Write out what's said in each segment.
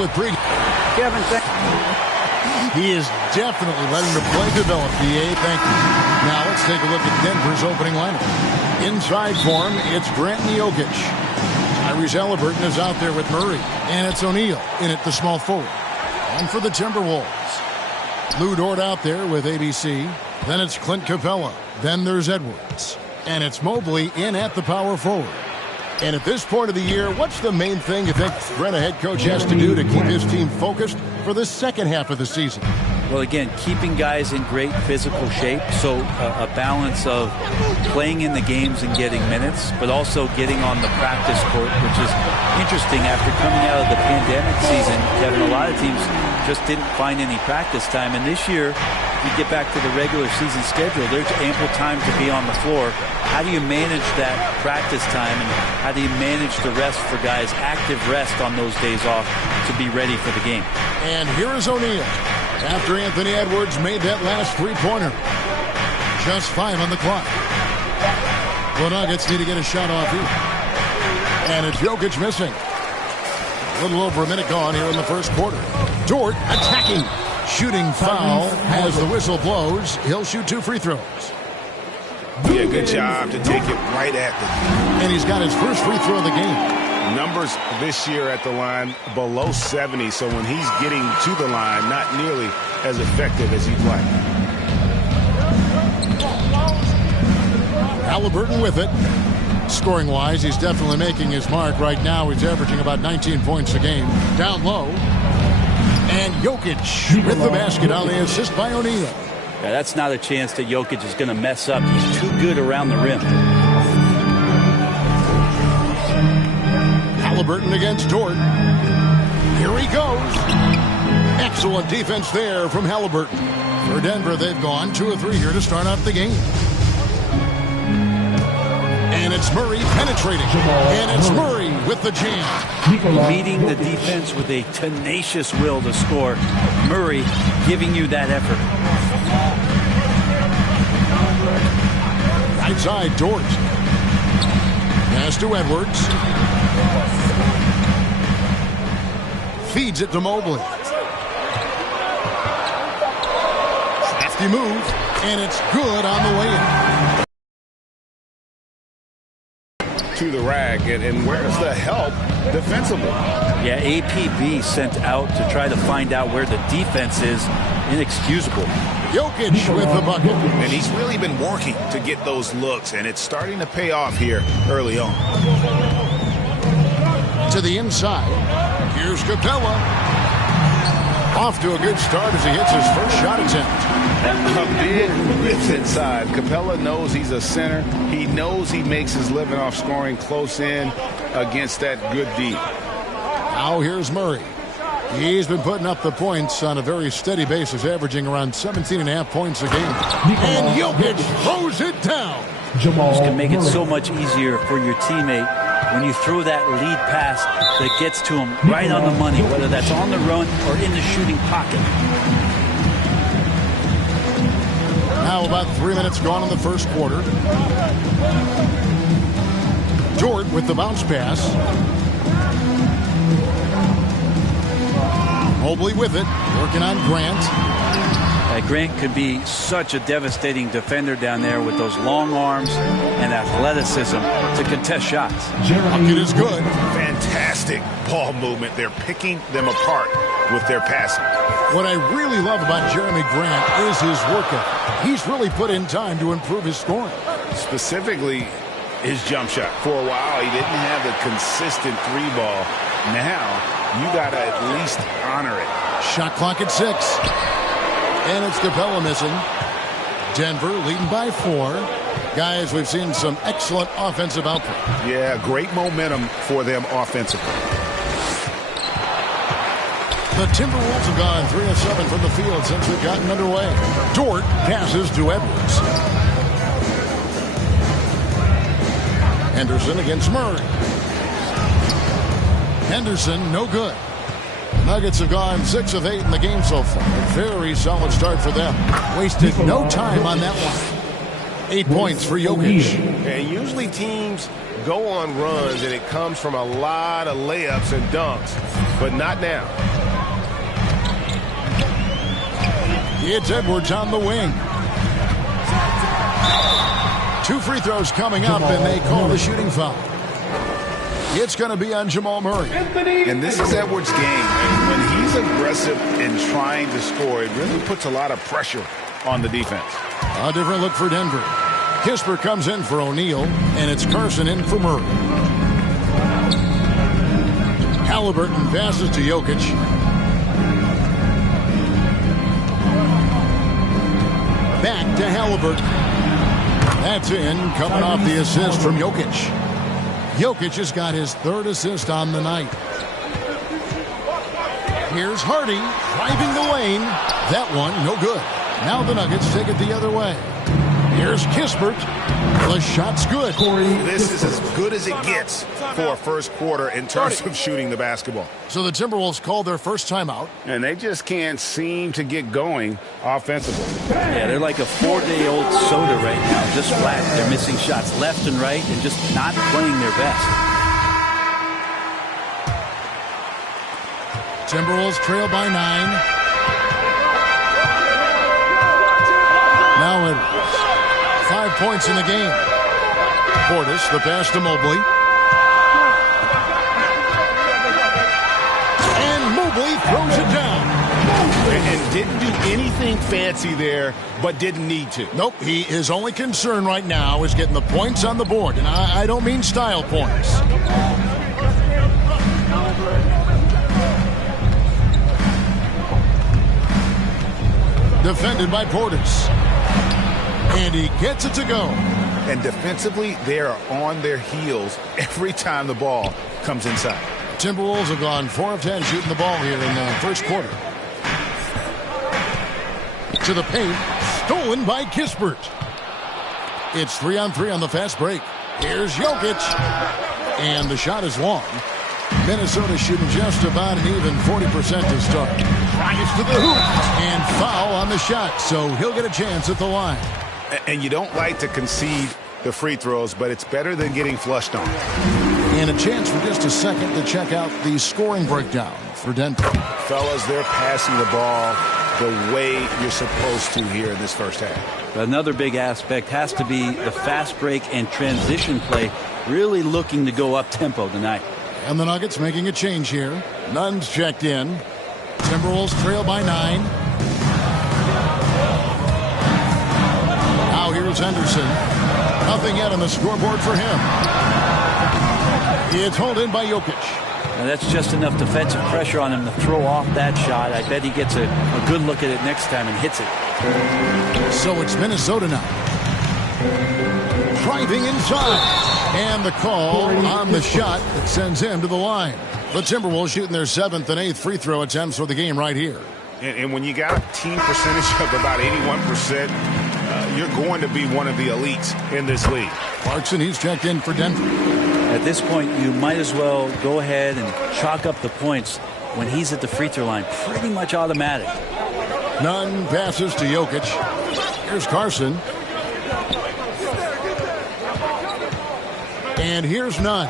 with pre. Kevin, He is definitely letting the play develop, DA. Thank you. Now let's take a look at Denver's opening lineup. Inside form, it's Grant and Jokic. Tyrese Halliburton is out there with Murray. And it's O'Neal in at the small forward. And for the Timberwolves, Lou Dort out there with ABC. Then it's Clint Capella. Then there's Edwards. And it's Mobley in at the power forward. And at this point of the year, what's the main thing you think Brent, a head coach, has to do to keep his team focused for the second half of the season? Well, again, keeping guys in great physical shape, so a balance of playing in the games and getting minutes, but also getting on the practice court, which is interesting after coming out of the pandemic season. Kevin, a lot of teams just didn't find any practice time, and this year, you get back to the regular season schedule, there's ample time to be on the floor. How do you manage that practice time, and how do you manage the rest for guys, active rest on those days off to be ready for the game? And here is O'Neal after Anthony Edwards made that last three-pointer. Just 5 on the clock. The Nuggets need to get a shot off here. And it's Jokic missing. A little over a minute gone here in the first quarter. Dort attacking. Shooting foul as the whistle blows. He'll shoot 2 free throws. Yeah, good job to take it right at them. And he's got his first free throw of the game. Numbers this year at the line below 70, so when he's getting to the line, not nearly as effective as he'd like. Halliburton with it. Scoring-wise, he's definitely making his mark. Right now, he's averaging about 19 points a game. Down low. And Jokic with the basket on the assist by O'Neal. Yeah, that's not a chance that Jokic is going to mess up. He's too good around the rim. Halliburton against Dort. Here he goes. Excellent defense there from Halliburton. For Denver, they've gone 2 of 3 here to start out the game. And it's Murray penetrating. And it's Murray with the jam. Meeting the defense with a tenacious will to score. Murray giving you that effort. Right side, Dort. Pass to Edwards. Feeds it to Mobley. Crafty move. And it's good on the way in. To the rag, and where's the help defensively? Yeah, APB sent out to try to find out where the defense is. Inexcusable. Jokic with the bucket. And he's really been working to get those looks, and it's starting to pay off here early on. To the inside. Here's Capella. Off to a good start as he hits his first shot attempt. A big rips inside. Capella knows he's a center. He knows he makes his living off scoring close in against that good D. Now here's Murray. He's been putting up the points on a very steady basis, averaging around 17.5 points a game. And Jokic throws it down. This can make it so much easier for your teammate when you throw that lead pass that gets to him right on the money, whether that's on the run or in the shooting pocket. Now about 3 minutes gone in the first quarter. Dort with the bounce pass. Mobley with it, working on Grant. Grant could be such a devastating defender down there with those long arms and athleticism to contest shots. Bucket is good. Fantastic ball movement. They're picking them apart with their passing. What I really love about Jeremy Grant is his work ethic. He's really put in time to improve his scoring. Specifically, his jump shot. For a while, he didn't have the consistent 3-ball. Now, you got to at least honor it. Shot clock at 6. And it's Capella missing. Denver leading by 4. Guys, we've seen some excellent offensive output. Yeah, great momentum for them offensively. The Timberwolves have gone 3 of 7 from the field since we've gotten underway. Dort passes to Edwards. Henderson against Murray. Henderson, no good. Nuggets have gone 6 of 8 in the game so far. A very solid start for them. Wasted no time on that one. 8 points for Jokic. And usually teams go on runs and it comes from a lot of layups and dunks, but not now. It's Edwards on the wing. 2 free throws coming up, and they call the shooting foul. It's going to be on Jamal Murray. And this is Edwards' game. And when he's aggressive in trying to score, it really puts a lot of pressure on the defense. A different look for Denver. Kisper comes in for O'Neal, and it's Carson in for Murray. Halliburton passes to Jokic. Back to Halliburton. That's in, coming off the assist from Jokic. Jokic has got his 3rd assist on the night. Here's Hardy driving the lane. That one, no good. Now the Nuggets take it the other way. Here's Kispert. The shot's good. This is as good as it gets for a first quarter in terms of shooting the basketball. So the Timberwolves called their first timeout. And they just can't seem to get going offensively. Yeah, they're like a 4-day-old soda right now, just flat. They're missing shots left and right and just not playing their best. Timberwolves trail by 9. Now Edwards. 5 points in the game. Portis, the pass to Mobley. And Mobley throws it down. And didn't do anything fancy there, but didn't need to. Nope, his only concern right now is getting the points on the board. And I don't mean style points. Defended by Portis. And he gets it to go. And defensively, they are on their heels every time the ball comes inside. Timberwolves have gone 4 of 10 shooting the ball here in the first quarter. To the paint, stolen by Kispert. It's 3-on-3 on the fast break. Here's Jokic. And the shot is long. Minnesota shooting just about an even 40% to start. Drives to the hoop. And foul on the shot, so he'll get a chance at the line. And you don't like to concede the free throws, but it's better than getting flushed on. And a chance for just a second to check out the scoring breakdown for Denver. Fellas, they're passing the ball the way you're supposed to here in this first half. Another big aspect has to be the fast break and transition play, really looking to go up-tempo tonight. And the Nuggets making a change here. Nunn's checked in. Timberwolves trail by 9. Now here's Henderson. Nothing yet on the scoreboard for him. It's hauled in by Jokic. Now that's just enough defensive pressure on him to throw off that shot. I bet he gets a good look at it next time and hits it. So it's Minnesota now. Driving inside. And the call on the shot that sends him to the line. The Timberwolves shooting their 7th and 8th free throw attempts for the game right here. And when you got a team percentage of about 81%, you're going to be one of the elites in this league. Clarkson, he's checked in for Denver. At this point, you might as well go ahead and chalk up the points when he's at the free throw line. Pretty much automatic. Nunn passes to Jokic. Here's Carson. And here's Nunn.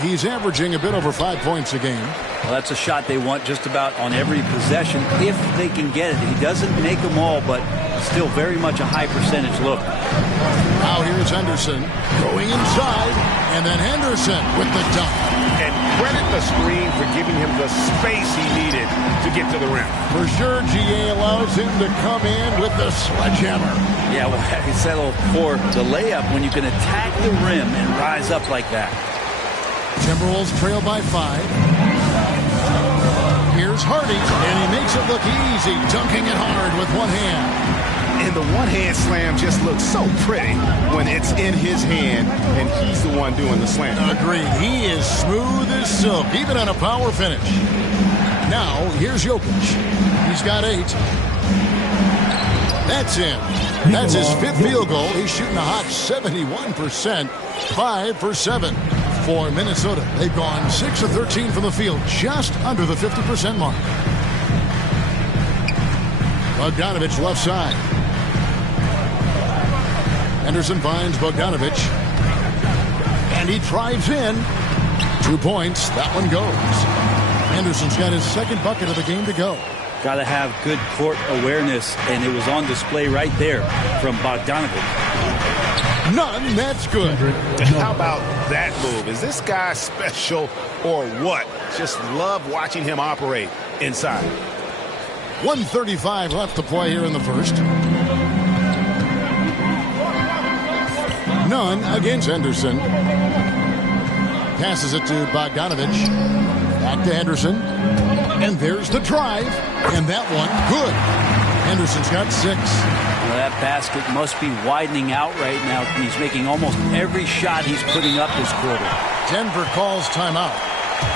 He's averaging a bit over 5 points a game. Well, that's a shot they want just about on every possession if they can get it. He doesn't make them all, but still very much a high percentage look. Now here's Henderson going inside, and then Henderson with the dunk. And credit the screen for giving him the space he needed to get to the rim. For sure, GA allows him to come in with the sledgehammer. Yeah, well, he settled for the layup when you can attack the rim and rise up like that. Timberwolves trail by 5. Here's Hardy, and he makes it look easy, dunking it hard with one hand. And the one-hand slam just looks so pretty when it's in his hand and he's the one doing the slam. Agreed. He is smooth as silk, even on a power finish. Now, here's Jokic. He's got 8. That's in. That's his 5th field goal. He's shooting a hot 71%, 5 for 7 for Minnesota. They've gone 6 of 13 from the field, just under the 50% mark. Bogdanovich left side. Anderson finds Bogdanovich. And he drives in. 2 points. That one goes. Anderson's got his second bucket of the game to go. Got to have good court awareness, and it was on display right there from Bogdanovich. None. That's good. How about that move? Is this guy special or what? Just love watching him operate inside. 1:35 left to play here in the first. None against Anderson. Passes it to Bogdanovich. Back to Anderson. And there's the drive. And that one, good. Anderson's got 6. Well, that basket must be widening out right now. He's making almost every shot he's putting up this quarter. Denver calls timeout.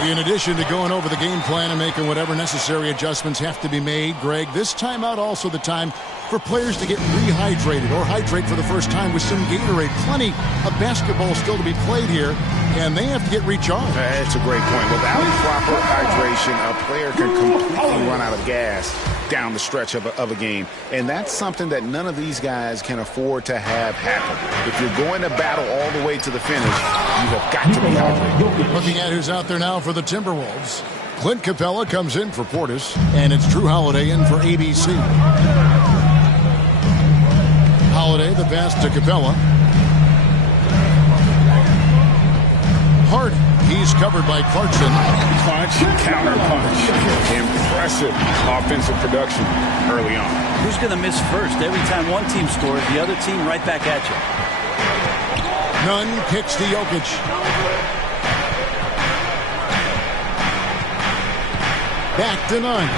In addition to going over the game plan and making whatever necessary adjustments have to be made, Greg, this timeout also the time for players to get rehydrated or hydrate for the first time with some Gatorade. Plenty of basketball still to be played here, and they have to get recharged. That's a great point. Without proper hydration, a player can completely run out of gas down the stretch of a game. And that's something that none of these guys can afford to have happen. If you're going to battle all the way to the finish, you have got to be hydrated. Looking at who's out there now for the Timberwolves. Clint Capella comes in for Portis, and it's Drew Holiday in for ABC. Holiday, the pass to Capella. Harden, he's covered by Clarkson. Punch, counter punch. Impressive offensive production early on. Who's going to miss first? Every time one team scores, the other team right back at you. Nunn kicks to Jokic. Back to Nunn.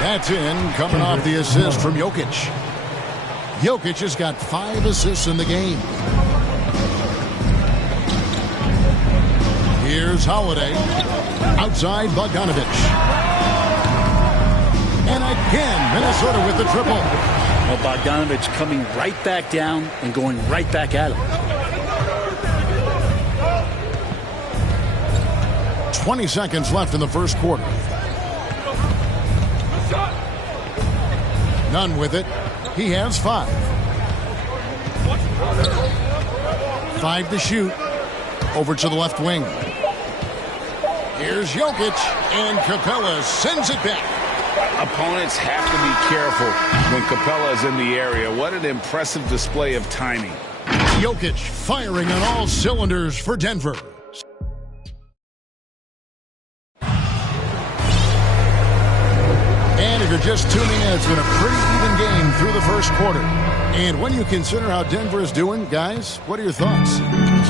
That's in, coming off the assist from Jokic. Jokic has got 5 assists in the game. Here's Holiday. Outside Bogdanovich. And again, Minnesota with the triple. Well, Bogdanovich coming right back down and going right back at him. 20 seconds left in the first quarter. Nunn with it. He has 5. 5 to shoot. Over to the left wing. Here's Jokic, and Capella sends it back. Opponents have to be careful when Capella is in the area. What an impressive display of timing. Jokic firing on all cylinders for Denver. And if you're just tuning in, it's been a pretty even game through the first quarter. And when you consider how Denver is doing, guys, what are your thoughts?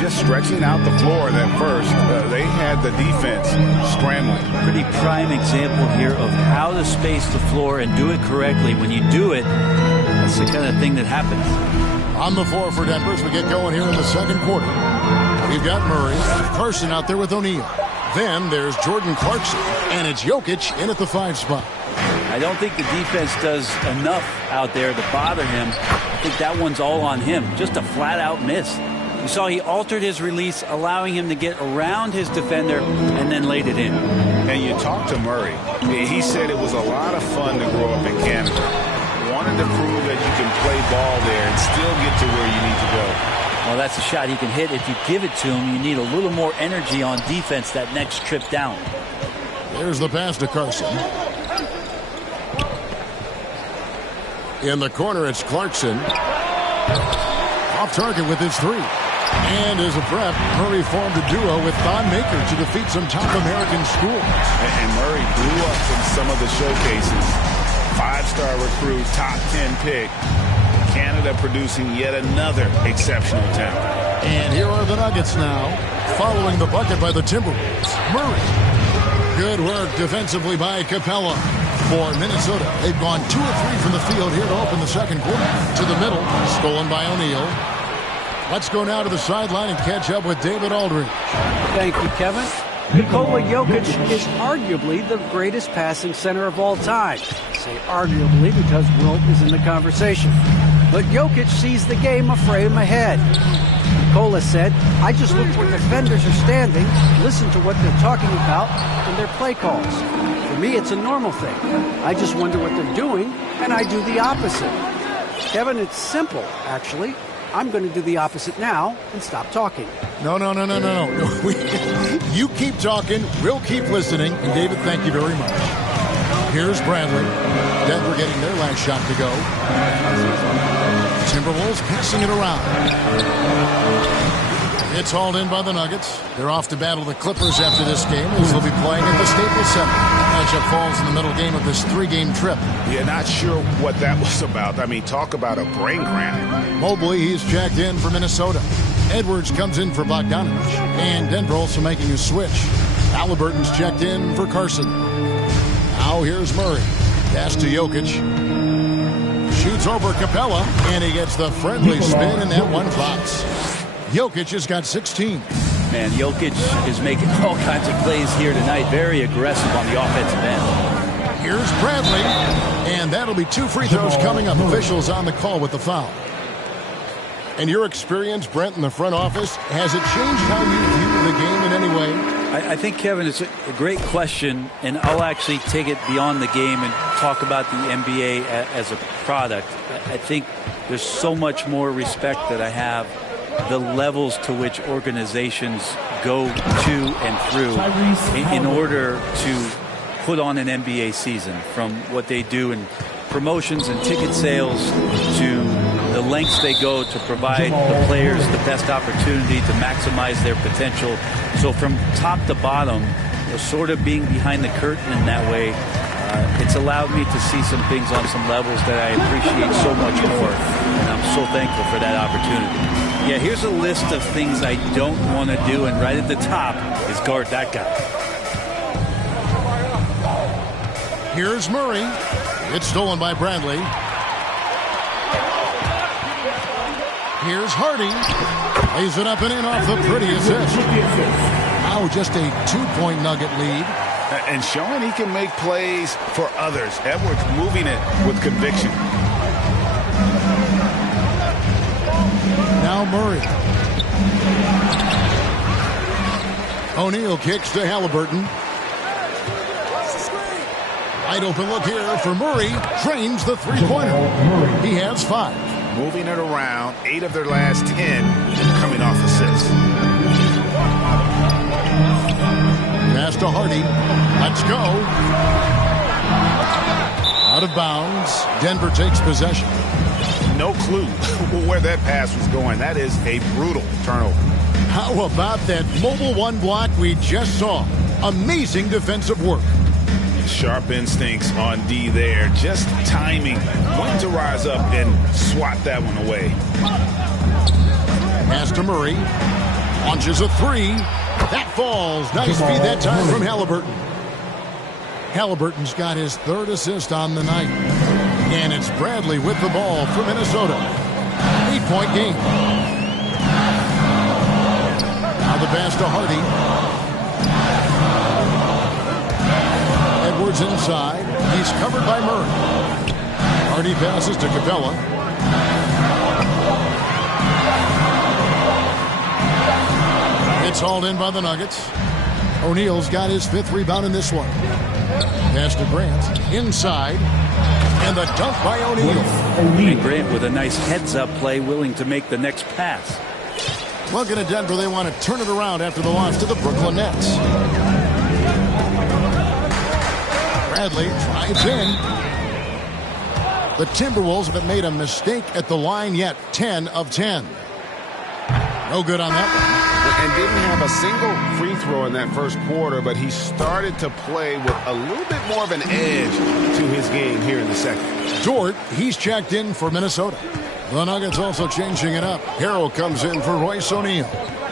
Just stretching out the floor at first. They had the defense scrambling. Pretty prime example here of how to space the floor and do it correctly. When you do it, that's the kind of thing that happens. On the floor for Denver as we get going here in the second quarter. We've got Murray, Carson out there with O'Neal. Then there's Jordan Clarkson, and it's Jokic in at the 5 spot. I don't think the defense does enough out there to bother him. I think that one's all on him. Just a flat-out miss. You saw he altered his release, allowing him to get around his defender and then laid it in. And you talked to Murray. He said it was a lot of fun to grow up in Canada. Wanted to prove that you can play ball there and still get to where you need to go. Well, that's a shot he can hit. If you give it to him, you need a little more energy on defense that next trip down. There's the pass to Carson. In the corner, it's Clarkson. Off target with his 3. And as a prep, Murray formed a duo with Thon Maker to defeat some top American schools. And Murray blew up from some of the showcases. 5-star recruit, top 10 pick. Canada producing yet another exceptional talent. And here are the Nuggets now, following the bucket by the Timberwolves. Murray. Good work defensively by Capella. For Minnesota, they've gone 2 of 3 from the field here to open the second quarter. To the middle, stolen by O'Neal. Let's go now to the sideline and catch up with David Aldridge. Thank you, Kevin. Nikola Jokic is arguably the greatest passing center of all time. I say arguably because Wilt is in the conversation. But Jokic sees the game a frame ahead. Nikola said, I just look where defenders are standing, listen to what they're talking about, and their play calls. For me, it's a normal thing. I just wonder what they're doing, and I do the opposite. Kevin, it's simple, actually. I'm going to do the opposite now and stop talking. No. You keep talking, we'll keep listening. And David, thank you very much. Here's Bradley. Denver getting their last shot to go. Timberwolves passing it around. It's hauled in by the Nuggets. They're off to battle the Clippers after this game, as they'll be playing at the Staples Center. Matchup falls in the middle game of this 3-game trip. Yeah, not sure what that was about. I mean, talk about a brain cramp. Mobley, he's checked in for Minnesota. Edwards comes in for Bogdanovich. And Denver also making a switch. Halliburton's checked in for Carson. Now here's Murray. Pass to Jokic. Shoots over Capella, and he gets the friendly spin, and that one drops. Jokic has got 16. Man, Jokic is making all kinds of plays here tonight. Very aggressive on the offensive end. Here's Bradley, and that'll be 2 free throws coming up. Officials on the call with the foul. And your experience, Brent, in the front office, has it changed how you view the game in any way? I think, Kevin, it's a great question, and I'll actually take it beyond the game and talk about the NBA as a product. I think there's so much more respect that I have the levels to which organizations go to and through in order to put on an NBA season, from what they do in promotions and ticket sales to the lengths they go to provide the players the best opportunity to maximize their potential. So from top to bottom, sort of being behind the curtain in that way, it's allowed me to see some things on some levels that I appreciate so much more, and I'm so thankful for that opportunity. Yeah, here's a list of things I don't want to do, and right at the top is guard that guy. Here's Murray. It's stolen by Bradley. Here's Hardy. Lays it up and in off the pretty assist. Now just a 2-point Nugget lead. And showing he can make plays for others. Edwards moving it with conviction. Now Murray. O'Neal kicks to Halliburton. Wide open look here for Murray. Drains the three-pointer. He has 5. Moving it around. 8 of their last 10 coming off assists. Pass to Hardy. Let's go. Out of bounds. Denver takes possession. No clue where that pass was going. That is a brutal turnover. How about that mobile one block we just saw? Amazing defensive work. Sharp instincts on D there. Just timing when to rise up and swat that one away. Pass to Murray. Launches a 3. That falls. Nice feed that time from Halliburton. Halliburton's got his 3rd assist on the night. And it's Bradley with the ball for Minnesota. 8-point game. Now the pass to Hardy. Edwards inside. He's covered by Murray. Hardy passes to Capella. It's hauled in by the Nuggets. O'Neal's got his 5th rebound in this one. Pass to Grant. Inside. And the dunk by O'Neal. And Grant with a nice heads-up play, willing to make the next pass. Looking at Denver, they want to turn it around after the loss to the Brooklyn Nets. Bradley drives in. The Timberwolves haven't made a mistake at the line yet. 10 of 10. No good on that one. And didn't have a single free throw in that first quarter, but he started to play with a little bit more of an edge to his game here in the second. Dort, he's checked in for Minnesota. The Nuggets also changing it up. Harrell comes in for Royce O'Neal.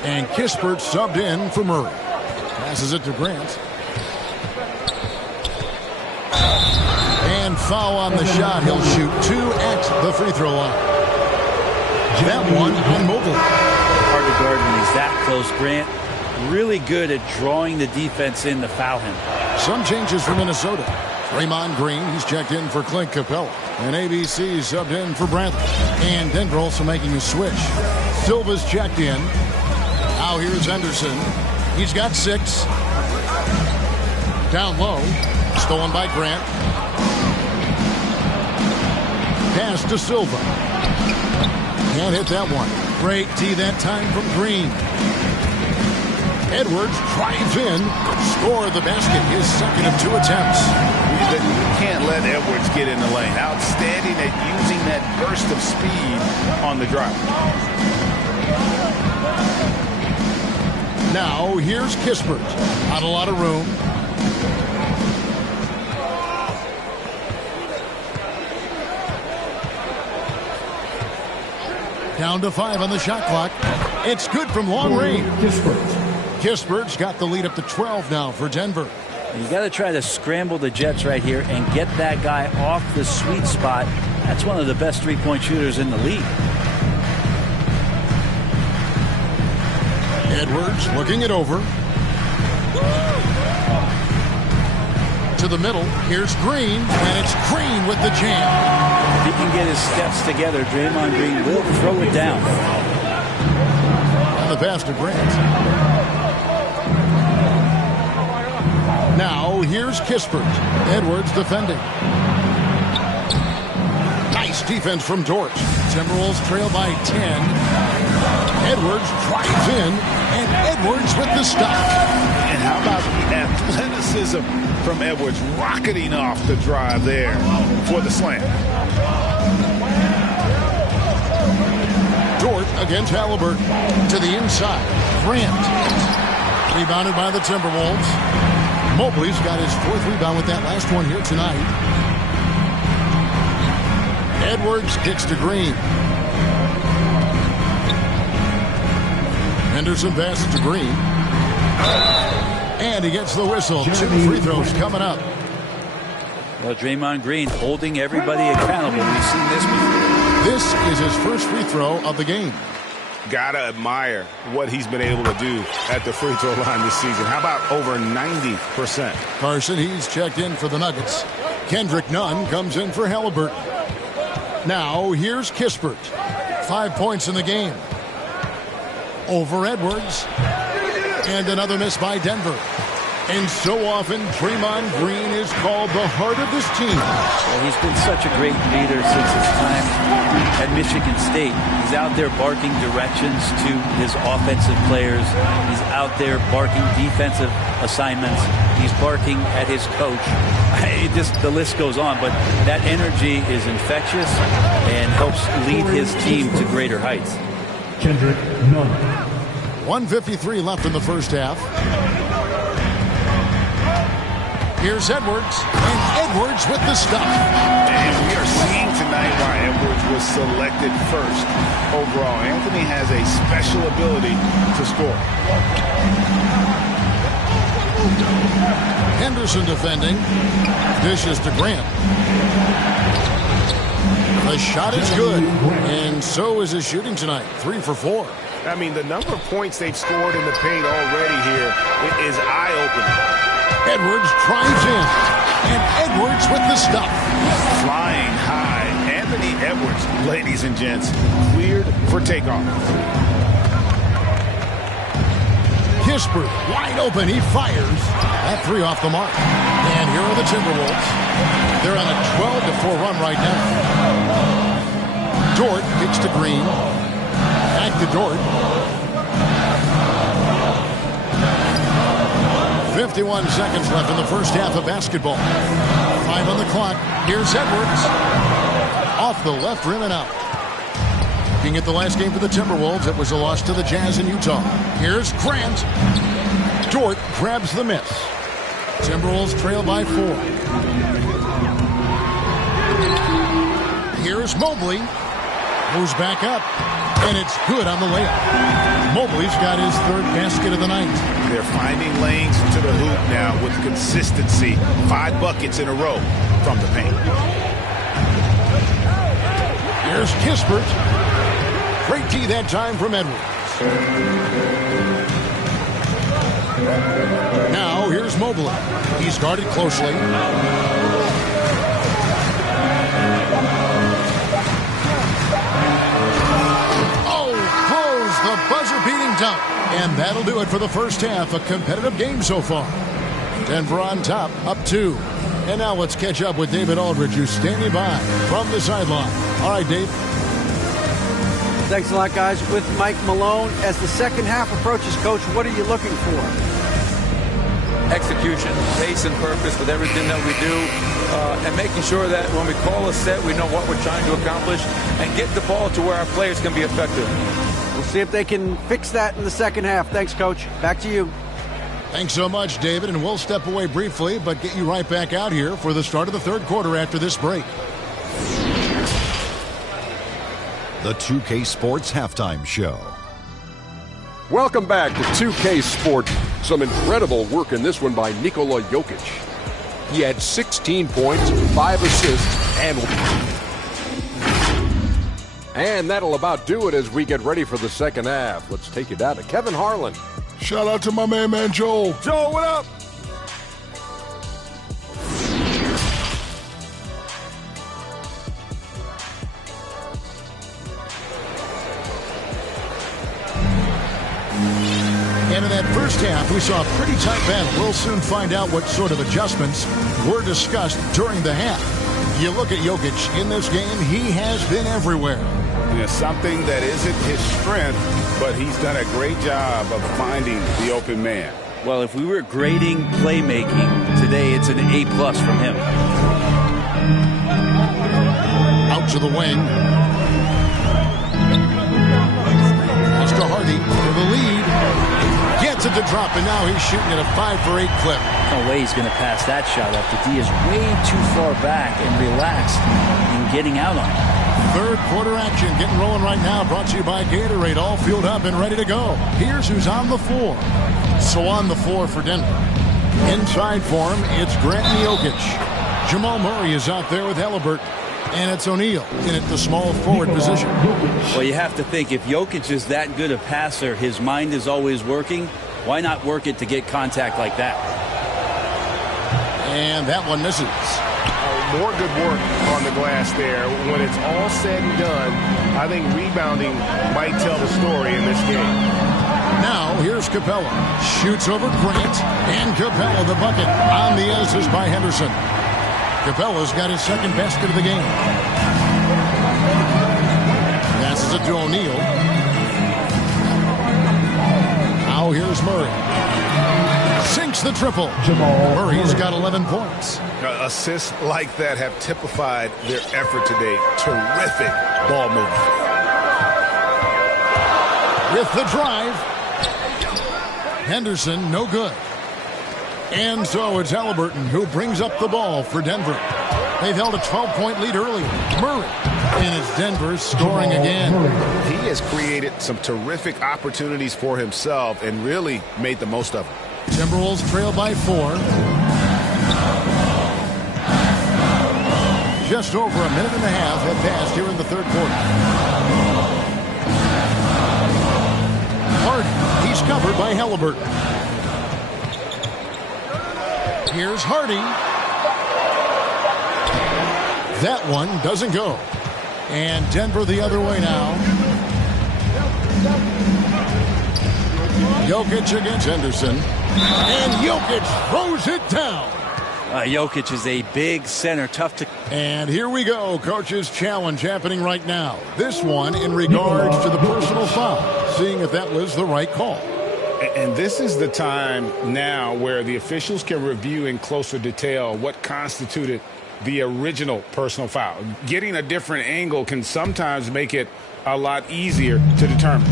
And Kispert subbed in for Murray. Passes it to Grant. And foul on the shot. He'll shoot 2 at the free throw line. That one on Mobley. Hard to guard when he's that close. Grant really good at drawing the defense in to foul him. Some changes for Minnesota. Draymond Green, he's checked in for Clint Capella. And ABC subbed in for Bradley. And Denver also making a switch. Silva's checked in. Now here's Henderson. He's got 6. Down low. Stolen by Grant. pass to Silva. Can't hit that one. Great D that time from Green. Edwards drives in, score the basket, his second of 2 attempts. You can't let Edwards get in the lane. Outstanding at using that burst of speed on the drive. Now here's Kispert. Not a lot of room. Down to 5 on the shot clock. It's good from long range. Kispert's got the lead up to 12 now for Denver. You got to try to scramble the Jets right here and get that guy off the sweet spot. That's one of the best three-point shooters in the league. Edwards looking it over. To the middle. Here's Green, and it's Green with the jam. If he can get his steps together, Draymond Green will throw it down. And the pass to Grant. Now, here's Kispert. Edwards defending. Nice defense from Dort. Timberwolves trail by 10. Edwards drives in, and Edwards with the stop. And how about the athleticism from Edwards rocketing off the drive there for the slam. Dort against Halliburton. To the inside. Grant. Rebounded by the Timberwolves. Mobley's got his 4th rebound with that last one here tonight. Edwards kicks to Green. Henderson passes to Green. And he gets the whistle. 2 free throws coming up. Well, Draymond Green holding everybody accountable. We've seen this before. This is his first free throw of the game. Gotta admire what he's been able to do at the free throw line this season. How about over 90%? Carson, he's checked in for the Nuggets. Kendrick Nunn comes in for Halliburton. Now, here's Kispert. 5 points in the game. Over Edwards. And another miss by Denver. And so often, Draymond Green is called the heart of this team. Well, he's been such a great leader since his time at Michigan State. He's out there barking directions to his offensive players. He's out there barking defensive assignments. He's barking at his coach. The list goes on, but that energy is infectious and helps lead his team to greater heights. Kendrick Nunn. 1:53 left in the first half. Here's Edwards, and Edwards with the stop. And we are seeing tonight why Edwards was selected first overall. Anthony has a special ability to score. Henderson defending. Dishes to Grant. The shot is good, and so is his shooting tonight. 3 for 4. I mean, the number of points they've scored in the paint already here is eye-opening. Edwards drives in, and Edwards with the stop. Flying high. Anthony Edwards, ladies and gents, cleared for takeoff. Kispert wide open. He fires. That 3 off the mark. And here are the Timberwolves. They're on a 12-4 run right now. Dort kicks to Green. Back to Dort. 51 seconds left in the first half of basketball. 5 on the clock. Here's Edwards. Off the left rim and out. Looking at the last game for the Timberwolves, it was a loss to the Jazz in Utah. Here's Grant. Dort grabs the miss. Timberwolves trail by 4. Here's Mobley. Moves back up. And it's good on the layup. Mobley's got his 3rd basket of the night. They're finding lanes to the hoop now with consistency. 5 buckets in a row from the paint. Here's Kispert. Great D that time from Edwards. Now here's Mobley. He's guarded closely. The buzzer-beating dunk. And that'll do it for the first half. A competitive game so far. Denver on top, up 2. And now let's catch up with David Aldridge, who's standing by from the sideline. All right, Dave. Thanks a lot, guys. With Mike Malone, as the second half approaches, Coach, what are you looking for? Execution, pace, and purpose with everything that we do, and making sure that when we call a set, we know what we're trying to accomplish and get the ball to where our players can be effective. We'll see if they can fix that in the second half. Thanks, Coach. Back to you. Thanks so much, David, and we'll step away briefly, but get you right back out here for the start of the third quarter after this break. The 2K Sports Halftime Show. Welcome back to 2K Sports. Some incredible work in this one by Nikola Jokic. He had 16 points, 5 assists, and that'll about do it as we get ready for the second half. Let's take you down to Kevin Harlan. Shout out to my man Joel. Joel, what up? And in that first half, we saw a pretty tight battle. We'll soon find out what sort of adjustments were discussed during the half. You look at Jokic in this game, he has been everywhere. Yeah, something that isn't his strength, but he's done a great job of finding the open man. Well, if we were grading playmaking today, it's an A+ from him. Out to the wing. That's to Hardy for the lead. Gets it to drop, and now he's shooting at a 5-for-8 clip. No way he's going to pass that shot up. The D is way too far back and relaxed in getting out on it. Third quarter action getting rolling right now, brought to you by Gatorade, all fueled up and ready to go. Here's who's on the floor. So on the floor for Denver. Inside for him, it's Grant Jokic. Jamal Murray is out there with Halliburton. And it's O'Neal in at the small forward position. Well, you have to think, if Jokic is that good a passer, his mind is always working. Why not work it to get contact like that? And that one misses. More good work on the glass there. When it's all said and done, I think rebounding might tell the story in this game. Now, here's Capella. Shoots over Grant. And Capella, the bucket, on the assist by Henderson. Capella's got his second basket of the game. Passes it to O'Neal. Now here's Murray. Sinks the triple. Murray's got 11 points. Assists like that have typified their effort today. Terrific ball movement. With the drive. Henderson, no good. And so it's Halliburton who brings up the ball for Denver. They've held a 12-point lead earlier. Murray. And it's Denver scoring again. He has created some terrific opportunities for himself and really made the most of them. Timberwolves trail by 4. Just over a minute and a half have passed here in the third quarter. Hardy. He's covered by Halliburton. Here's Hardy. That one doesn't go. And Denver the other way now. Jokic against Henderson. And Jokic throws it down. Jokic is a big center, tough to... And here we go, coach's challenge happening right now. This one in regards to the personal foul, seeing if that was the right call. And this is the time now where the officials can review in closer detail what constituted the original personal foul. Getting a different angle can sometimes make it a lot easier to determine.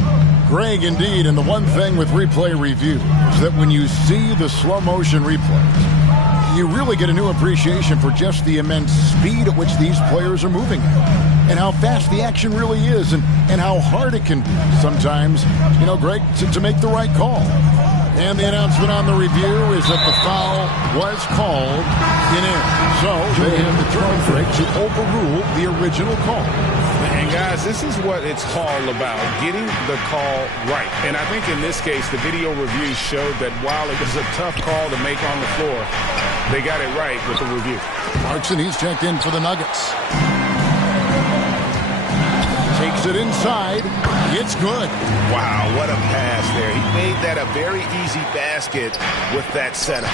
Greg, indeed, and the one thing with replay review is that when you see the slow motion replays, you really get a new appreciation for just the immense speed at which these players are moving at, and how fast the action really is, and how hard it can be sometimes, you know, Greg, to make the right call. And the announcement on the review is that the foul was called in. So they have determined, Greg, to overrule the original call. And guys, this is what it's all about, getting the call right. And I think in this case, the video review showed that while it was a tough call to make on the floor, they got it right with the review. Clarkson, he's checked in for the Nuggets. Takes it inside. It's good. Wow, what a pass there. He made that a very easy basket with that setup.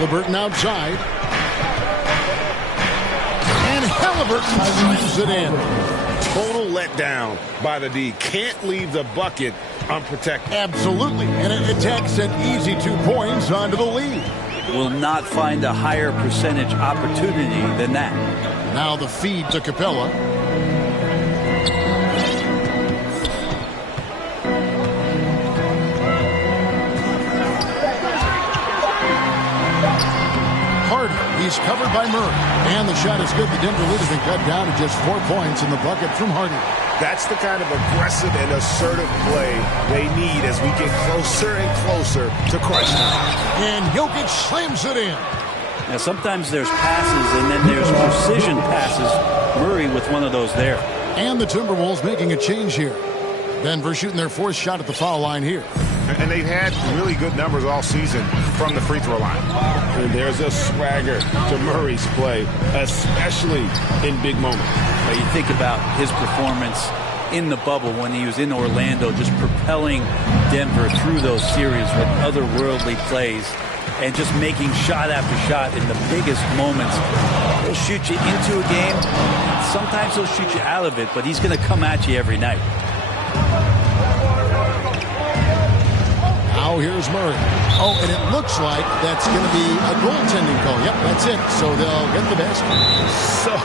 Halliburton outside. And Halliburton slams it in. Total letdown by the D. Can't leave the bucket unprotected. Absolutely. And it takes an easy 2 points onto the lead. Will not find a higher percentage opportunity than that. Now the feed to Capella. Hardy, he's covered by Murray. And the shot is good. The Denver lead has been cut down to just 4 points in the bucket from Hardy. That's the kind of aggressive and assertive play they need as we get closer and closer to crunch time. And Jokic slams it in. Now, sometimes there's passes and then there's precision passes. Murray with one of those there. And the Timberwolves making a change here. Denver shooting their 4th shot at the foul line here. And they've had really good numbers all season from the free throw line. And there's a swagger to Murray's play, especially in big moments. But you think about his performance in the bubble when he was in Orlando, just propelling Denver through those series with otherworldly plays and just making shot after shot in the biggest moments. He'll shoot you into a game. Sometimes he'll shoot you out of it, but he's going to come at you every night. Now here's Murray. Oh, and it looks like that's going to be a goaltending call. Yep, that's it. So they'll get the basket. So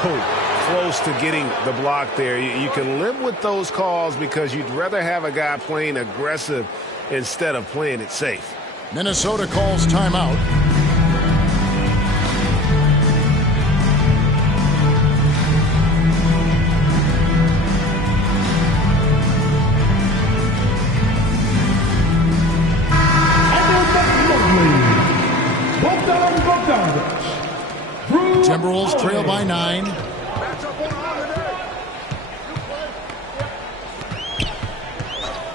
close to getting the block there. You can live with those calls because you'd rather have a guy playing aggressive instead of playing it safe. Minnesota calls timeout. Timberwolves trail by 9.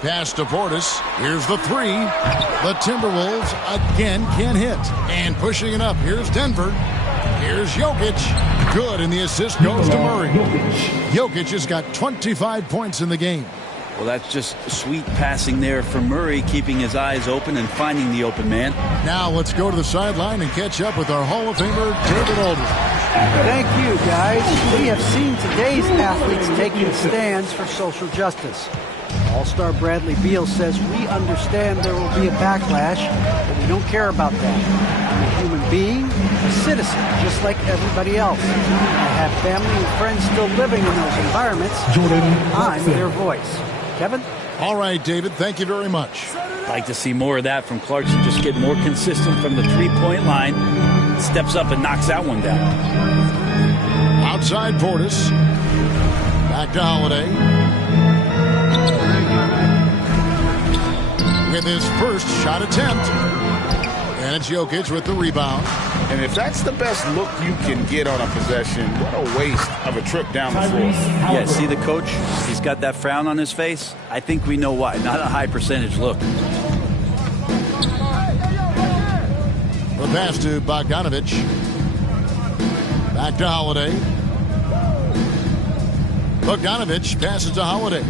Pass to Portis. Here's the 3. The Timberwolves again can't hit. And pushing it up. Here's Denver. Here's Jokic. Good, and the assist goes to Murray. Jokic has got 25 points in the game. Well, that's just sweet passing there for Murray, keeping his eyes open and finding the open man. Now let's go to the sideline and catch up with our Hall of Famer, David Aldridge. Thank you, guys. We have seen today's athletes taking stands for social justice. All-star Bradley Beal says we understand there will be a backlash, but we don't care about that. I'm a human being, a citizen, just like everybody else. I have family and friends still living in those environments. I'm their voice. Kevin? All right, David, thank you very much. Like to see more of that from Clarkson. Just get more consistent from the three-point line. Steps up and knocks that one down. Outside Portis. Back to Holiday. With his first shot attempt. And it's Jokic with the rebound. And if that's the best look you can get on a possession, what a waste of a trip down the floor. Yeah, see the coach? He's got that frown on his face. I think we know why. Not a high percentage look. The pass to Bogdanovich. Back to Holiday. Bogdanovich passes to Holiday.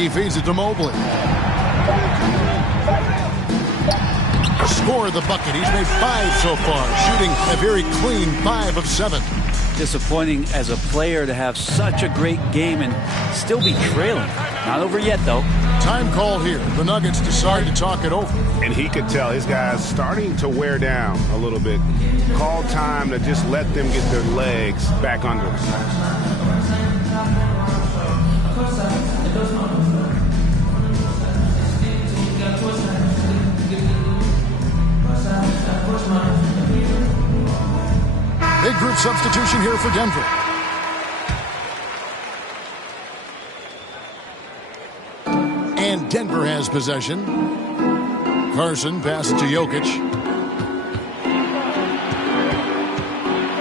He feeds it to Mobley. Score the bucket. He's made 5 so far, shooting a very clean 5 of 7. Disappointing as a player to have such a great game and still be trailing. Not over yet, though. Time call here. The Nuggets decide to talk it over. And he could tell his guys starting to wear down a little bit. Call time to just let them get their legs back under us. Big group substitution here for Denver. And Denver has possession. Carson passes to Jokic.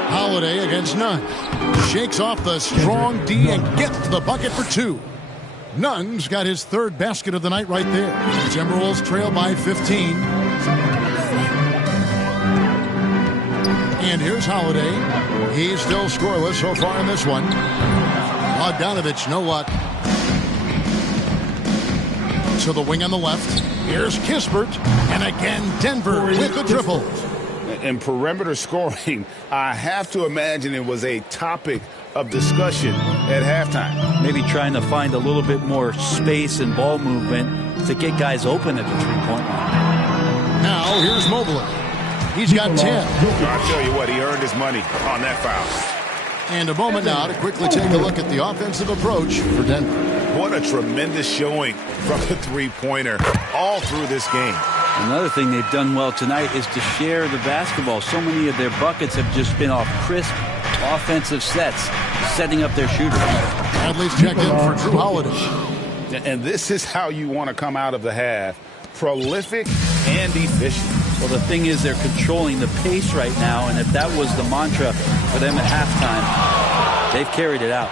Holiday against Nunn. Shakes off the strong D and gets to the bucket for 2. Nunn's got his 3rd basket of the night right there. Timberwolves trail by 15. And here's Holiday. He's still scoreless so far in this one. Bogdanovich, no luck. to the wing on the left. Here's Kispert. And again, Denver with the triple. In perimeter scoring, I have to imagine it was a topic of discussion at halftime. Maybe trying to find a little bit more space and ball movement to get guys open at the three-point line. Now, here's Mobley. He's got 10. I'll tell you what, he earned his money on that foul. And a moment now to quickly take a look at the offensive approach for Denver. What a tremendous showing from the three-pointer all through this game. Another thing they've done well tonight is to share the basketball. So many of their buckets have just been off crisp offensive sets, setting up their shooters. Bradley's checked in for Drew Holiday. And this is how you want to come out of the half. Prolific and efficient. Well, the thing is they're controlling the pace right now, and if that was the mantra for them at halftime, they've carried it out.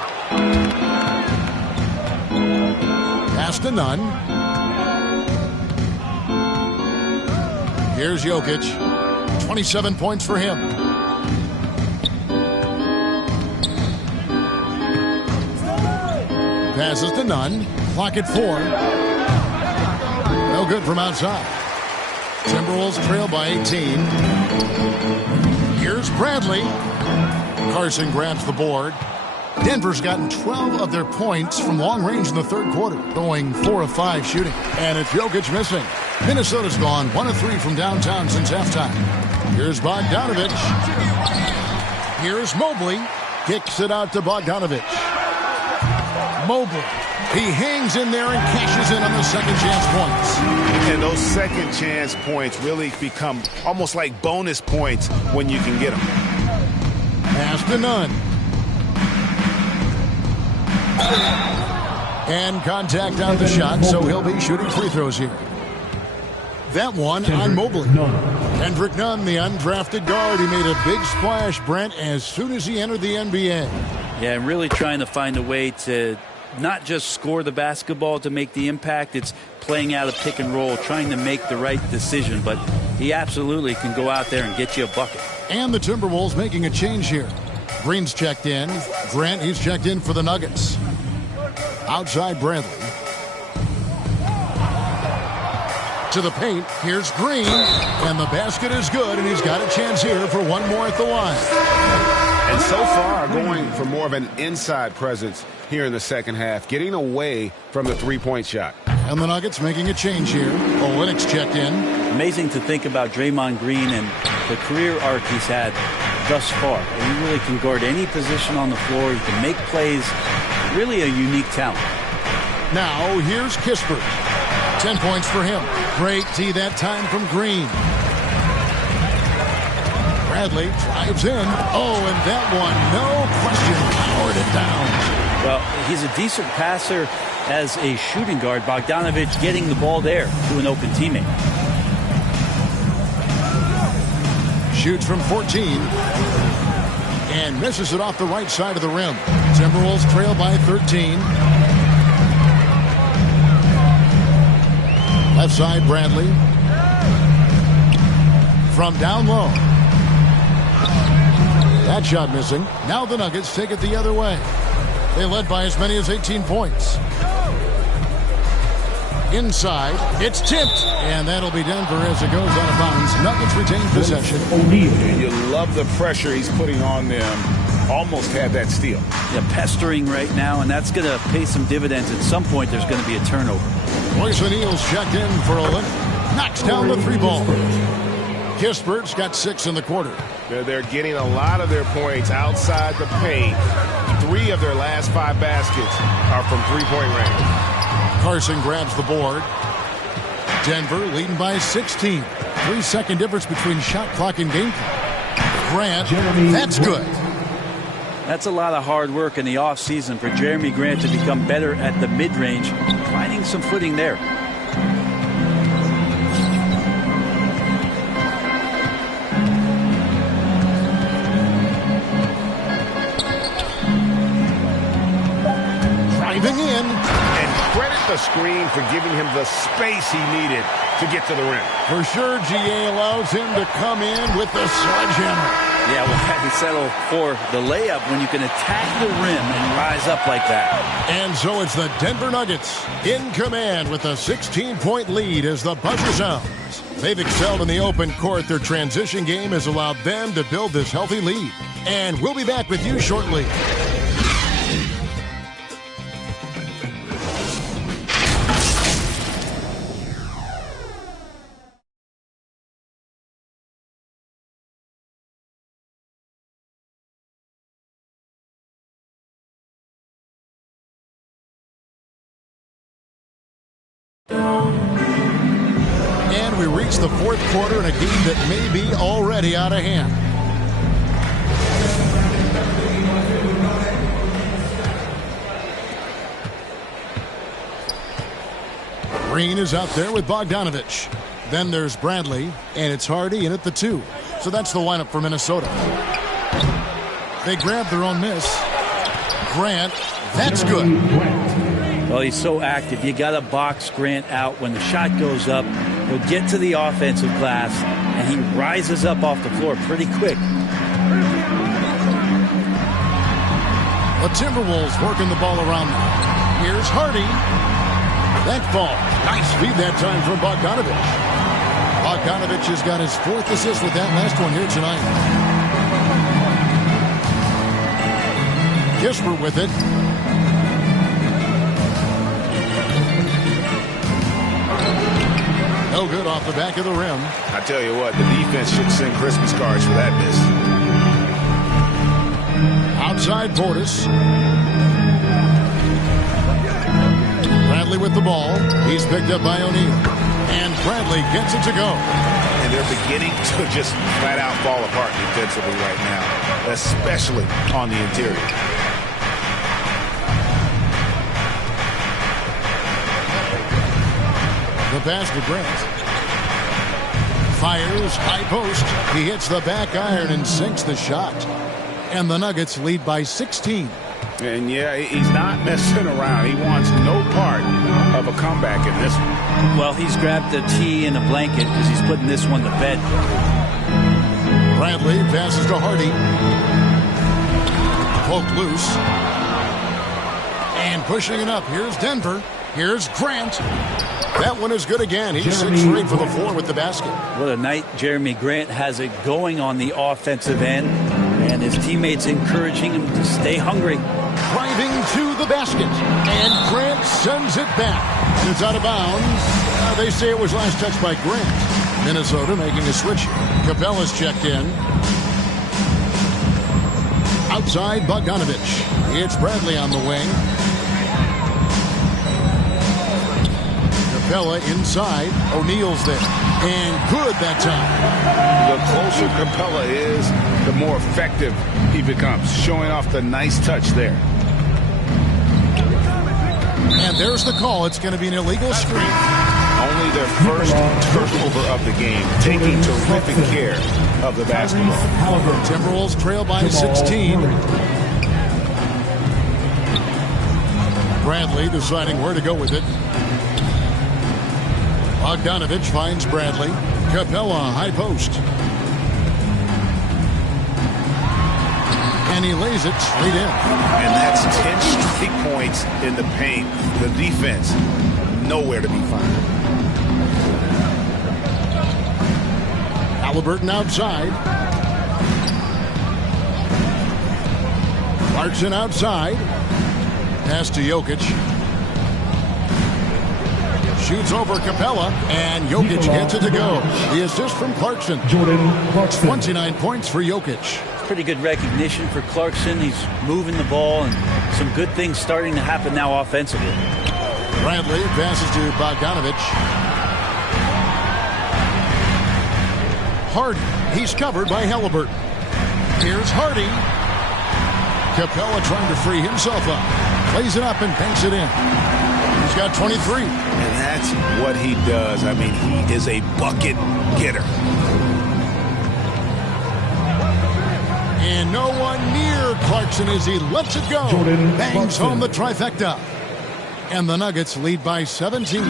Pass to Nunn. Here's Jokic. 27 points for him. Passes to Nunn. Clock at 4. No good from outside. Timberwolves trail by 18. Here's Bradley. Carson grabs the board. Denver's gotten 12 of their points from long range in the third quarter, going 4 of 5 shooting. And it's Jokic missing. Minnesota's gone 1 of 3 from downtown since halftime. Here's Bogdanovich. Here's Mobley. Kicks it out to Bogdanovich. Mobley. He hangs in there and cashes in on the second chance points. And those second chance points really become almost like bonus points when you can get them. Pass to Nunn. And contact on the shot, so he'll be shooting free throws here. That one on Mobley. Kendrick Nunn, the undrafted guard. He made a big splash, Brent, as soon as he entered the NBA. Yeah, and really trying to find a way to not just score the basketball to make the impact. It's playing out a pick and roll, trying to make the right decision. But he absolutely can go out there and get you a bucket. And the Timberwolves making a change here. Green's checked in. Grant, he's checked in for the Nuggets. Outside Bradley. To the paint. Here's Green. And the basket is good, and he's got a chance here for one more at the line. And so far, going for more of an inside presence here in the second half, getting away from the three-point shot. And the Nuggets making a change here. Olynyk's checked in. Amazing to think about Draymond Green and the career arc he's had thus far. And he really can guard any position on the floor. He can make plays. Really a unique talent. Now, here's Kispert. 10 points for him. Great D that time from Green. Bradley drives in. Oh, and that one, no question, powered it down. Well, he's a decent passer as a shooting guard. Bogdanovich getting the ball there to an open teammate. Shoots from 14. And misses it off the right side of the rim. Timberwolves trail by 13. Left side, Bradley. From down low. That shot missing. Now the Nuggets take it the other way. They led by as many as 18 points. Inside, it's tipped. And that'll be Denver as it goes out of bounds. Nuggets retain possession. You love the pressure he's putting on them. Almost had that steal. Yeah, pestering right now, and that's going to pay some dividends. At some point, there's going to be a turnover. Royce O'Neal's checked in for Olynyk. Knocks down the 3-ball. Kispert's got 6 in the quarter. They're getting a lot of their points outside the paint. 3 of their last 5 baskets are from three-point range. Carson grabs the board. Denver leading by 16. 3-second difference between shot clock and game clock. Grant, that's good. That's a lot of hard work in the offseason for Jeremy Grant to become better at the mid-range, finding some footing there. Driving in. And credit the screen for giving him the space he needed to get to the rim. For sure, GA allows him to come in with the sledgehammer. Yeah, well, how do you settle for the layup when you can attack the rim and rise up like that? And so it's the Denver Nuggets in command with a 16-point lead as the buzzer sounds. They've excelled in the open court. Their transition game has allowed them to build this healthy lead. And we'll be back with you shortly. And we reach the fourth quarter in a game that may be already out of hand. Green is out there with Bogdanovich. Then there's Bradley, and it's Hardy in at the 2. So that's the lineup for Minnesota. They grab their own miss. Grant, that's good. Well, he's so active. You got to box Grant out. When the shot goes up, he'll get to the offensive glass, and he rises up off the floor pretty quick. The Timberwolves working the ball around them. Here's Hardy. That ball. Nice feed that time from Bogdanovich. Bogdanovich has got his 4th assist with that last one here tonight. Kisper with it. No good off the back of the rim. I tell you what, the defense should send Christmas cards for that miss. Outside Portis. Bradley with the ball. He's picked up by O'Neal. And Bradley gets it to go. And they're beginning to just flat out fall apart defensively right now, especially on the interior. The pass to Grant. Fires, high post. He hits the back iron and sinks the shot. And the Nuggets lead by 16. And yeah, he's not messing around. He wants no part of a comeback in this one. Well, he's grabbed a tee and a blanket because he's putting this one to bed. Bradley passes to Hardy. Poked loose. And pushing it up. Here's Denver. Here's Grant. That one is good again. He's 6 straight for the 4 with the basket. What a night Jeremy Grant has it going on the offensive end. And his teammates encouraging him to stay hungry. Driving to the basket. And Grant sends it back. It's out of bounds. They say it was last touched by Grant. Minnesota making a switch. Capella's checked in. Outside Bogdanovich. It's Bradley on the wing. Capella inside. O'Neal's there. And good that time. The closer Capella is, the more effective he becomes, showing off the nice touch there. And there's the call. It's going to be an illegal screen. Only their first turnover of the game, taking terrific care of the basketball. Timberwolves trail by 16. Bradley deciding where to go with it. Bogdanovich finds Bradley. Capella, high post. And he lays it straight in. And that's 10 straight points in the paint. The defense, nowhere to be found. Halliburton outside. Clarkson outside. Pass to Jokic. Shoots over Capella, and Jokic gets it to go. The assist from Clarkson. 29 points for Jokic. Pretty good recognition for Clarkson. He's moving the ball, and some good things starting to happen now offensively. Bradley passes to Bogdanovich. Hardy. He's covered by Halliburton. Here's Hardy. Capella trying to free himself up. Plays it up and banks it in. He's got 23. And that's what he does. I mean, he is a bucket getter. And no one near Clarkson as he lets it go. Bangs home the trifecta. And the Nuggets lead by 17.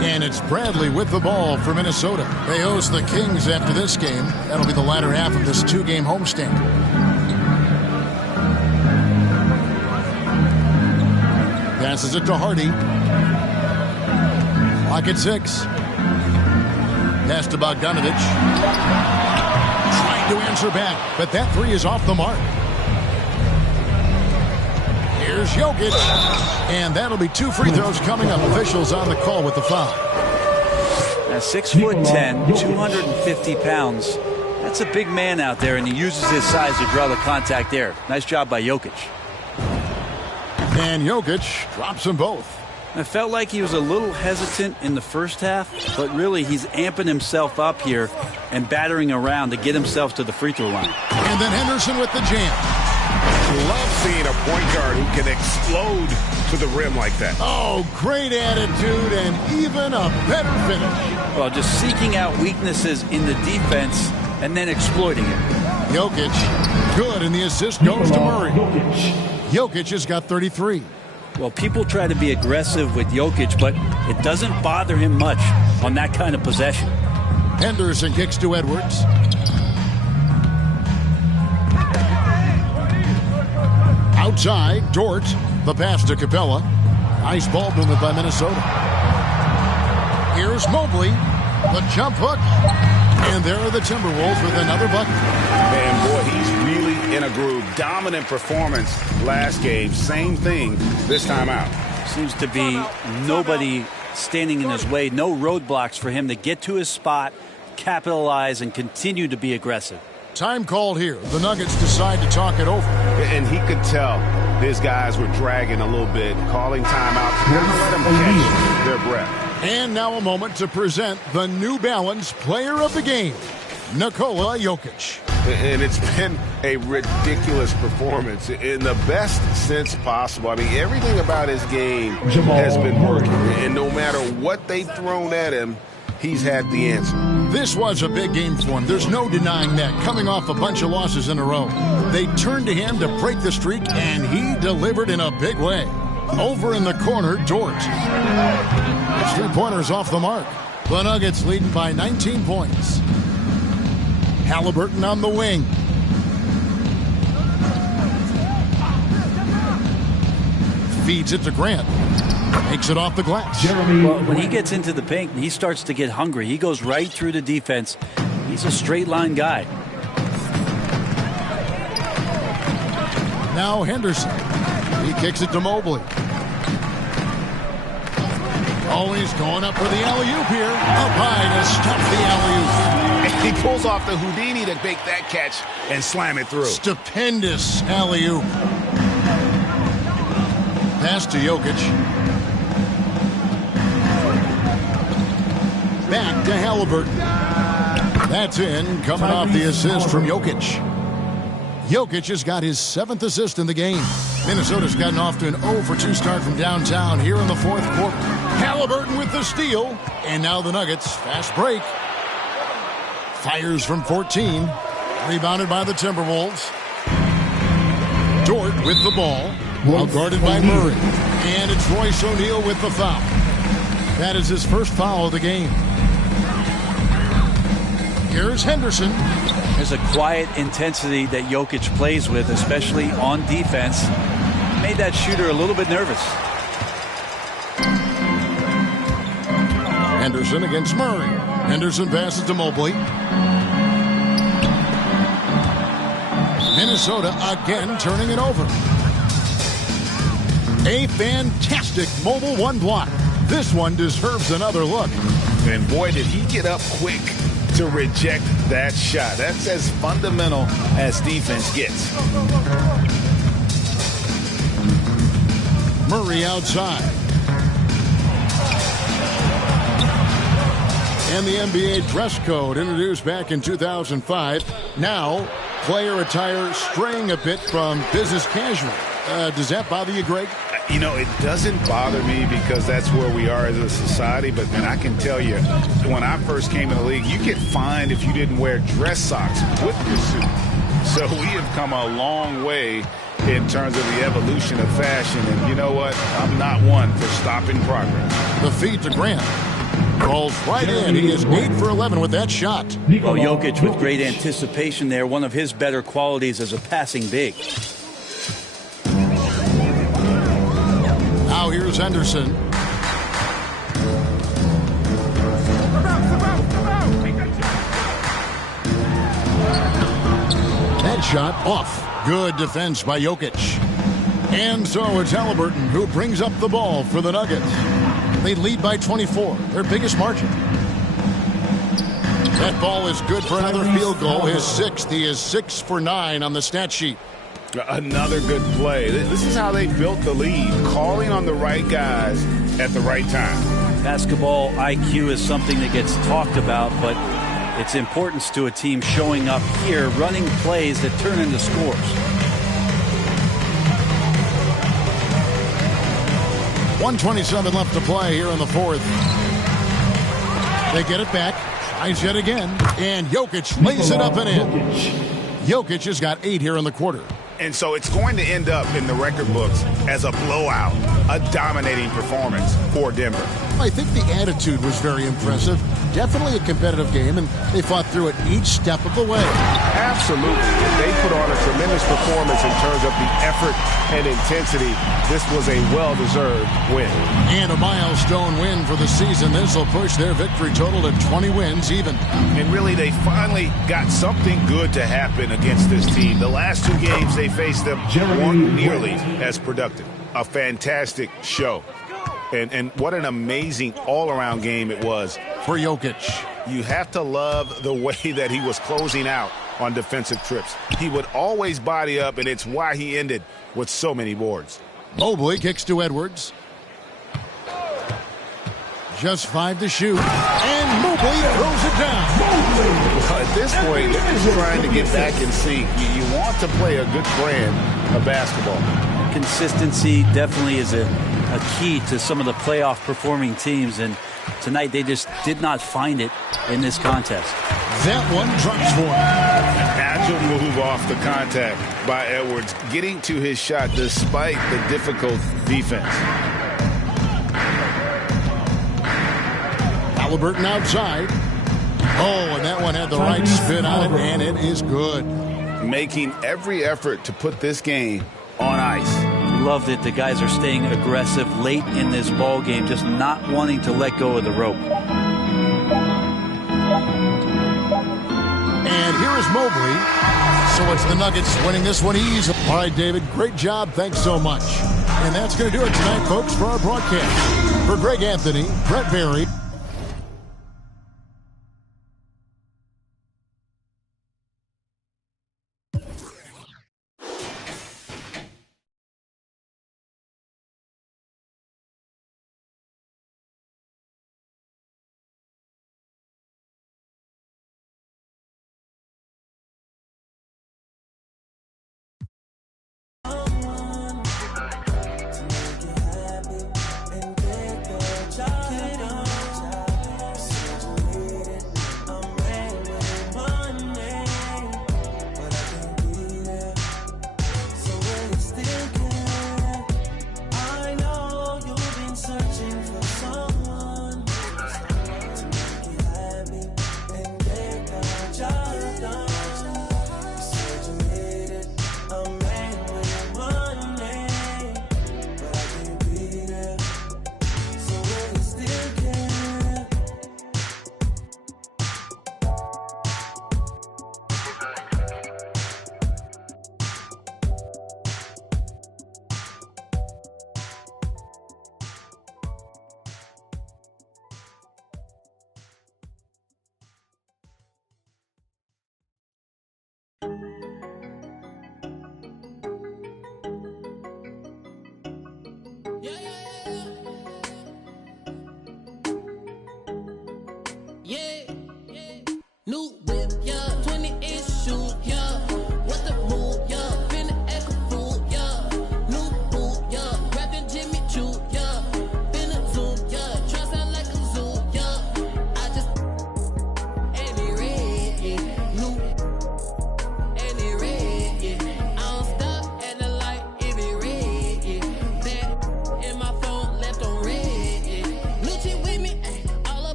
And it's Bradley with the ball for Minnesota. They host the Kings after this game. That'll be the latter half of this 2-game homestand. Passes it to Hardy. Clock at 6. Pass to Bogdanovich. Trying to answer back, but that three is off the mark. Here's Jokic. And that'll be 2 free throws coming up. Officials on the call with the foul. Now 6'10", 250 pounds. That's a big man out there, and he uses his size to draw the contact there. Nice job by Jokic. And Jokic drops them both. I felt like he was a little hesitant in the first half, but really he's amping himself up here and battering around to get himself to the free throw line. And then Henderson with the jam. Love seeing a point guard who can explode to the rim like that. Oh, great attitude and even a better finish. Well, just seeking out weaknesses in the defense and then exploiting it. Jokic, good, and the assist goes to Murray. Jokic has got 33. Well, people try to be aggressive with Jokic, but it doesn't bother him much on that kind of possession. Henderson kicks to Edwards. Outside, Dort. The pass to Capella. Nice ball movement by Minnesota. Here's Mobley. The jump hook. And there are the Timberwolves with another bucket. Man, boy, he's really in a groove. Dominant performance last game. Same thing this time out. Seems to be nobody standing in his way. No roadblocks for him to get to his spot, capitalize, and continue to be aggressive. Time called here. The Nuggets decide to talk it over. And he could tell his guys were dragging a little bit, calling timeout to let them catch their breath. And now a moment to present the New Balance Player of the Game, Nikola Jokic. And it's been a ridiculous performance in the best sense possible. I mean, everything about his game has been working. And no matter what they've thrown at him, he's had the answer. This was a big game for him. There's no denying that. Coming off a bunch of losses in a row. They turned to him to break the streak, and he delivered in a big way. Over in the corner, Dort. His three-pointers off the mark. The Nuggets leading by 19 points. Halliburton on the wing. Feeds it to Grant. Makes it off the glass. Well, when he gets into the paint, he starts to get hungry. He goes right through the defense. He's a straight line guy. Now Henderson. He kicks it to Mobley. Oh, he's going up for the alley-oop here. Up high to stop the alley-oop. He pulls off the Houdini to make that catch and slam it through. Stupendous alley-oop. Pass to Jokic. Back to Halliburton. That's in, coming off the assist from Jokic. Jokic has got his 7th assist in the game. Minnesota's gotten off to an 0-for-2 start from downtown here in the 4th quarter. Halliburton with the steal. And now the Nuggets. Fast break. Fires from 14. Rebounded by the Timberwolves. Dort with the ball. Well guarded by Murray. And it's Royce O'Neal with the foul. That is his first foul of the game. Here's Henderson. There's a quiet intensity that Jokic plays with, especially on defense. Made that shooter a little bit nervous. Henderson against Murray. Henderson passes to Mobley. Minnesota again turning it over. A fantastic mobile one block. This one deserves another look. And boy, did he get up quick to reject that shot. That's as fundamental as defense gets. Murray outside. And the NBA dress code introduced back in 2005. Now, player attire straying a bit from business casual. Does that bother you, Greg? You know, it doesn't bother me because that's where we are as a society. But, man, I can tell you, when I first came in the league, you get fined if you didn't wear dress socks with your suit. So we have come a long way in terms of the evolution of fashion. And you know what? I'm not one for stopping progress. The feed to Grant. Falls right in. He is 8 for 11 with that shot. Well, Jokic with great anticipation there. One of his better qualities as a passing big. Now here's Henderson. That shot off. Good defense by Jokic. And so it's Halliburton who brings up the ball for the Nuggets. They lead by 24, their biggest margin. That ball is good for another field goal, his 6th. He is 6 for 9 on the stat sheet. Another good play. This is how they built the lead, calling on the right guys at the right time. Basketball IQ is something that gets talked about, but its importance to a team showing up here, running plays that turn into scores. 1:27 left to play here in the fourth. They get it back. Tries yet again. And Jokic lays it up and in. Jokic has got 8 here in the quarter. And so it's going to end up in the record books as a blowout, a dominating performance for Denver. I think the attitude was very impressive. Definitely a competitive game, and they fought through it each step of the way. Absolutely. They put on a tremendous performance in terms of the effort and intensity. This was a well-deserved win. And a milestone win for the season. This will push their victory total to 20 wins even. And really, they finally got something good to happen against this team. The last 2 games they faced them weren't nearly as productive. A fantastic show. And what an amazing all-around game it was for Jokic. You have to love the way that he was closing out on defensive trips. He would always body up, and it's why he ended with so many boards. Mobley kicks to Edwards. Just 5 to shoot. And Mobley throws it down. At this point, they're just trying to get back in sync. You want to play a good brand of basketball. Consistency definitely is a key to some of the playoff performing teams, and tonight they just did not find it in this contest. That one drops for him. Agile move off the contact by Edwards, getting to his shot despite the difficult defense. Halliburton outside. Oh, and that one had the right spin on it, and it is good. Making every effort to put this game on ice. Love that the guys are staying aggressive late in this ball game, just not wanting to let go of the rope. And here is Mobley. So it's the Nuggets winning this one easy. All right, David, great job. Thanks so much. And that's going to do it tonight, folks, for our broadcast. For Greg Anthony, Brett Berry.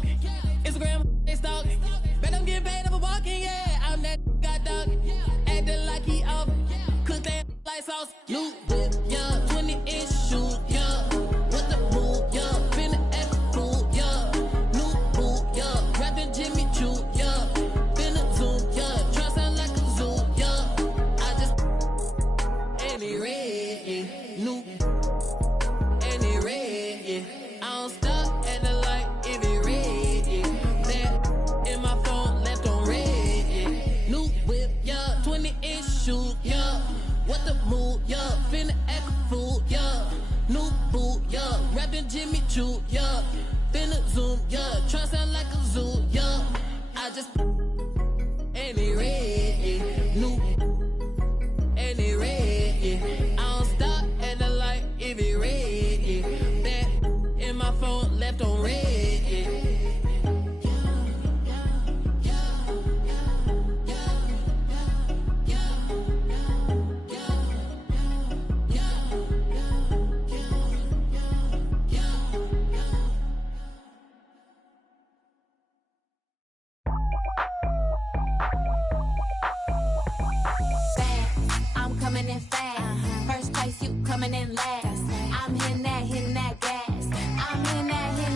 talking. Instagram, they stalking. Bet I'm getting paid for walking, yeah. I'm that got dog. Acting like he off. Cook that like sauce. New whip, yeah. 20-inch shoe, yeah. What the move, yeah. Finna act a fool, yeah. New boot, yeah. Rapping Jimmy Choo, yeah. Finna zoom, yeah. Try sound like a zoo, yeah. I just and it red, yeah. New and it red, yeah. I don't stop at the light if it red, yeah. That in my phone left on red, yeah. New whip, yeah. 20-inch shoe, yeah. What the move, yeah. Finna act a fool, yeah. New boot, yeah. Rapping Jimmy Choo, yeah. Finna zoom, yeah. Try sound like a zoo, yeah. I just and it red, yeah. New and it red, yeah. I don't stop at the light if it red, yeah. That in my phone left on red, yeah. Coming in fast. First place, you coming in last. I'm hitting that gas. I'm hitting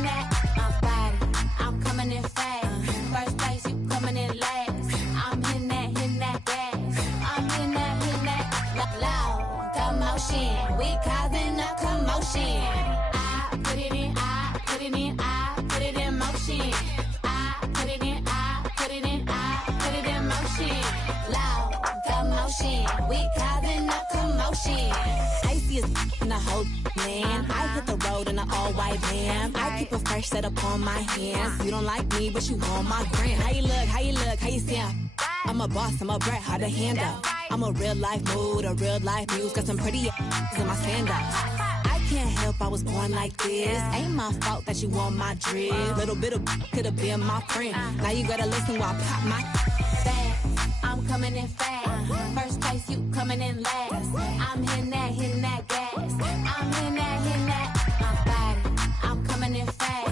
that. My body, I'm coming in fast. First place, you coming in last. I'm hitting that gas. I'm hitting that. Loud commotion, we causing a commotion. I put it in, I put it in, I put it in motion. I put it in, I put it in, I put it in motion. Loud commotion, we causing a commotion. Icy as in the whole land. I hit the road in an all-white van. I keep a fresh set up on my hands. You don't like me, but you want my gram. How you look, how you look, how you sound? I'm a boss, I'm a brat, hard to handle. I'm a real life mood, a real life muse. Got some pretty in my sandals. I can't help I was born like this. Ain't my fault that you want my drip. Little bit of could have been my friend. Now you gotta listen while I pop my fast. I'm coming in fast. First place, you coming in last. I'm hitting that gas. I'm hitting that. My body, I'm coming in fast.